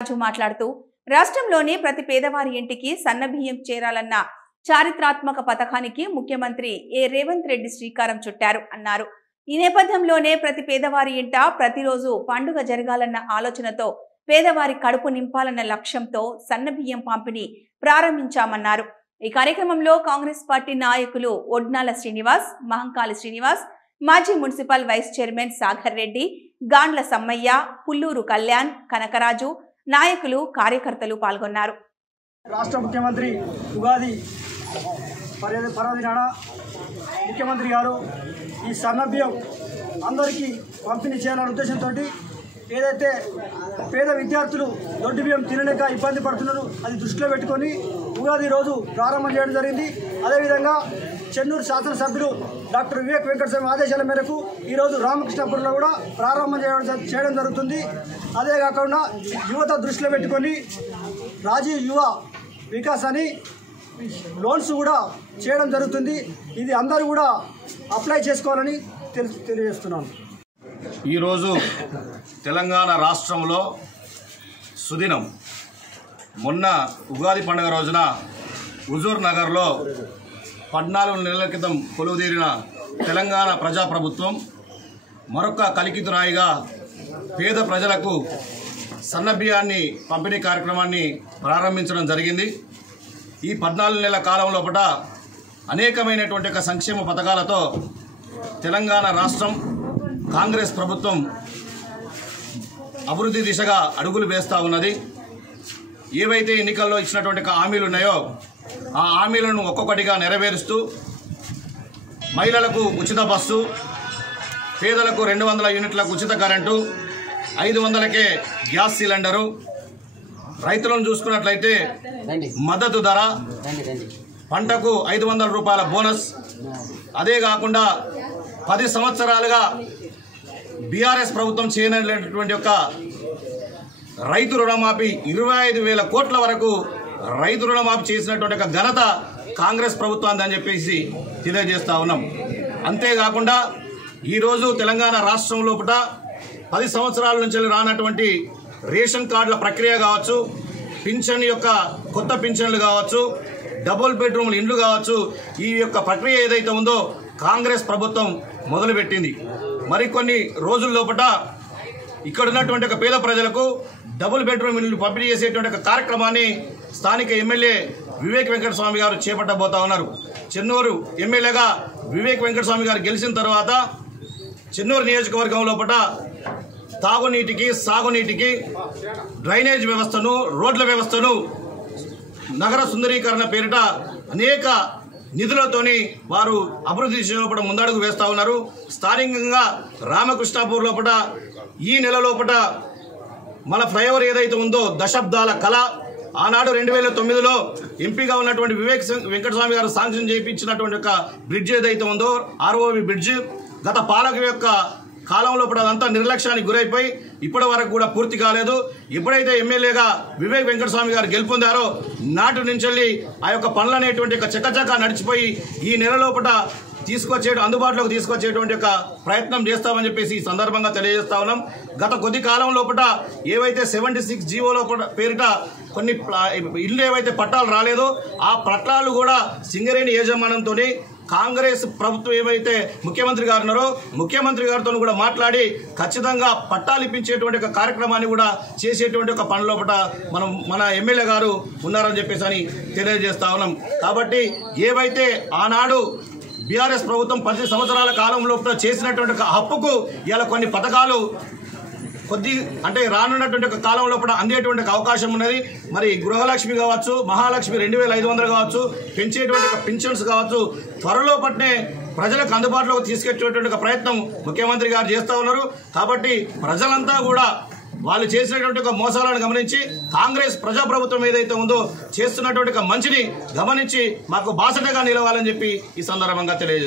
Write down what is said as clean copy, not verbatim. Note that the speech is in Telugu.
రాజు మాట్లాడుతూ రాష్ట్రంలోని ప్రతి పేదవారి ఇంటికి సన్నబియ్యం చేరాలన్న చారిత్రాత్మక పథకానికి ముఖ్యమంత్రి రేవంత్ రెడ్డి శ్రీకారం చుట్టారు అన్నారు. ఈ నేపథ్యంలోనే ప్రతి పేదవారి ఇంట ప్రతిరోజు పండుగ జరగాలన్న ఆలోచనతో పేదవారి కడుపు నింపాలన్న లక్ష్యంతో సన్నబియ్యం పంపిణీ ప్రారంభించామన్నారు. ఈ కార్యక్రమంలో కాంగ్రెస్ పార్టీ నాయకులు ఒడ్నాల శ్రీనివాస్, మహంకాళి శ్రీనివాస్, మాజీ municipal vice chairman Sagar Reddy, Gandla Sammaiah, Pulluru Kalyan, Kanakaraju, నాయకులు, కార్యకర్తలు పాల్గొన్నారు. రాష్ట్ర ముఖ్యమంత్రి ఉగాది పర్వదినాన ముఖ్యమంత్రి గారు ఈ సన్నబియ్యం అందరికీ పంపిణీ చేయాలనే ఉద్దేశంతో ఏదైతే పేద విద్యార్థులు దొడ్డు బియ్యం తినలేక ఇబ్బంది పడుతున్నారు అది దృష్టిలో పెట్టుకొని ఉగాది రోజు ప్రారంభం చేయడం జరిగింది. అదేవిధంగా చెన్నూరు శాసనసభ్యులు డాక్టర్ వివేక్ వెంకటస్వామి ఆదేశాల మేరకు ఈరోజు రామకృష్ణపురంలో కూడా ప్రారంభం చేయడం జరుగుతుంది. అదే కాకుండా యువత దృష్టిలో పెట్టుకొని రాజీవ్ యువ వికాస్ అని లోన్స్ కూడా చేయడం జరుగుతుంది. ఇది అందరూ కూడా అప్లై చేసుకోవాలని తెలియజేస్తున్నాను. ఈరోజు తెలంగాణ రాష్ట్రంలో సుదినం. మొన్న ఉగాది పండుగ రోజున హుజూర్ నగర్లో 14 నెలల క్రితం కొలువుదీరిన తెలంగాణ ప్రజాప్రభుత్వం మరొక కలికితురాయిగా పేద ప్రజలకు సన్నబియ్యాన్ని పంపిణీ కార్యక్రమాన్ని ప్రారంభించడం జరిగింది. ఈ 14 నెలల కాలం లోపల అనేకమైనటువంటి సంక్షేమ పథకాలతో తెలంగాణ రాష్ట్రం కాంగ్రెస్ ప్రభుత్వం అభివృద్ధి దిశగా అడుగులు వేస్తూ ఉన్నది. ఏవైతే ఎన్నికల్లో ఇచ్చినటువంటి హామీలు ఉన్నాయో ఆ హామీలను ఒక్కొక్కటిగా నెరవేరుస్తూ మహిళలకు ఉచిత బస్సు, పేదలకు 200 యూనిట్లకు ఉచిత కరెంటు, 500కే గ్యాస్ సిలిండరు, రైతులను చూసుకున్నట్లయితే మద్దతు ధర, పంటకు 500 రూపాయల బోనస్. అదే కాకుండా 10 సంవత్సరాలుగా బీఆర్ఎస్ ప్రభుత్వం చేయనటువంటి యొక్క రైతు రుణమాఫీ 25,000 కోట్ల వరకు రైతు రుణమాఫీ చేసినటువంటి ఘనత కాంగ్రెస్ ప్రభుత్వాన్ని అని చెప్పేసి తెలియజేస్తా ఉన్నాం. అంతేకాకుండా ఈరోజు తెలంగాణ రాష్ట్రం లోపల 10 సంవత్సరాల నుంచి రానటువంటి రేషన్ కార్డుల ప్రక్రియ కావచ్చు, పింఛన్ యొక్క కొత్త పింఛన్లు కావచ్చు, డబుల్ బెడ్రూమ్ల ఇండ్లు కావచ్చు, ఈ యొక్క ప్రక్రియ ఏదైతే ఉందో కాంగ్రెస్ ప్రభుత్వం మొదలుపెట్టింది. మరికొన్ని రోజుల లోపల ఇక్కడ ఉన్నటువంటి పేద ప్రజలకు డబుల్ బెడ్రూమ్ ఇల్లు పంపిణీ చేసేటువంటి కార్యక్రమాన్ని స్థానిక ఎమ్మెల్యే వివేక్ వెంకటస్వామి గారు చేపట్టబోతా ఉన్నారు. చెన్నూరు ఎమ్మెల్యేగా వివేక్ వెంకటస్వామి గారు గెలిచిన తర్వాత చెన్నూరు నియోజకవర్గం లోపల తాగునీటికి, సాగునీటికి, డ్రైనేజ్ వ్యవస్థను, రోడ్ల వ్యవస్థను, నగర సుందరీకరణ పేరిట అనేక నిధులతోని వారు అభివృద్ధి దిశలో ముందడుగు వేస్తూ ఉన్నారు. స్థానికంగా రామకృష్ణాపూర్ లోపల ఈ నెల లోపల మన ఫ్లైఓవర్ ఏదైతే ఉందో దశాబ్దాల కళ, ఆనాడు 2009లో ఎంపీగా ఉన్నటువంటి వివేక్ వెంకటస్వామి గారు శాంక్షన్ చేయించినటువంటి ఒక బ్రిడ్జ్ ఏదైతే ఉందో ఆర్ఓబి బ్రిడ్జ్ గత పాలక యొక్క కాలంలో అదంతా నిర్లక్ష్యానికి గురైపోయి ఇప్పటి వరకు కూడా పూర్తి కాలేదు. ఎప్పుడైతే ఎమ్మెల్యేగా వివేక్ వెంకటస్వామి గారు గెలుపొందారో నాటి నుంచి ఆ యొక్క పనులు అనేటువంటి చకచకా నడిచిపోయి ఈ నెల లోపల అందుబాటులోకి తీసుకొచ్చేటువంటి ఒక ప్రయత్నం చేస్తామని చెప్పేసి ఈ సందర్భంగా తెలియజేస్తా ఉన్నాం. గత కొద్ది కాలం లోపల ఏవైతే 76 జీవో లోపల పేరిట కొన్ని ఇళ్ళు ఏవైతే పట్టాలు రాలేదో ఆ పట్టాలు కూడా సింగరేణి యాజమాన్యంతో కాంగ్రెస్ ప్రభుత్వం ఏవైతే ముఖ్యమంత్రి గారు ఉన్నారో ముఖ్యమంత్రి గారితో కూడా మాట్లాడి ఖచ్చితంగా పట్టాలు ఇప్పించేటువంటి ఒక కార్యక్రమాన్ని కూడా చేసేటువంటి ఒక పని లోపల మన ఎమ్మెల్యే గారు ఉన్నారని చెప్పేసి అని తెలియజేస్తా ఉన్నాం. కాబట్టి ఏవైతే ఆనాడు బీఆర్ఎస్ ప్రభుత్వం 10 సంవత్సరాల కాలం లోపల చేసినటువంటి ఒక హప్పుకు ఇలా కొన్ని పథకాలు అంటే రానున్నటువంటి ఒక కాలం లోపల అందేటువంటి అవకాశం ఉన్నది. మరి గృహలక్ష్మి కావచ్చు, మహాలక్ష్మి 2,500 కావచ్చు, పెంచేటువంటి పింఛన్స్ కావచ్చు, త్వరలో పట్నే ప్రజలకు అందుబాటులోకి తీసుకొచ్చేటువంటి ఒక ప్రయత్నం ముఖ్యమంత్రి గారు చేస్తూ ఉన్నారు. కాబట్టి ప్రజలంతా కూడా వాళ్ళు చేసినటువంటి ఒక మోసాలను గమనించి కాంగ్రెస్ ప్రజాప్రభుత్వం ఏదైతే ఉందో చేస్తున్నటువంటి ఒక మంచిని గమనించి మాకు బాసటగా నిలవాలని చెప్పి ఈ సందర్భంగా తెలియజేస్తారు.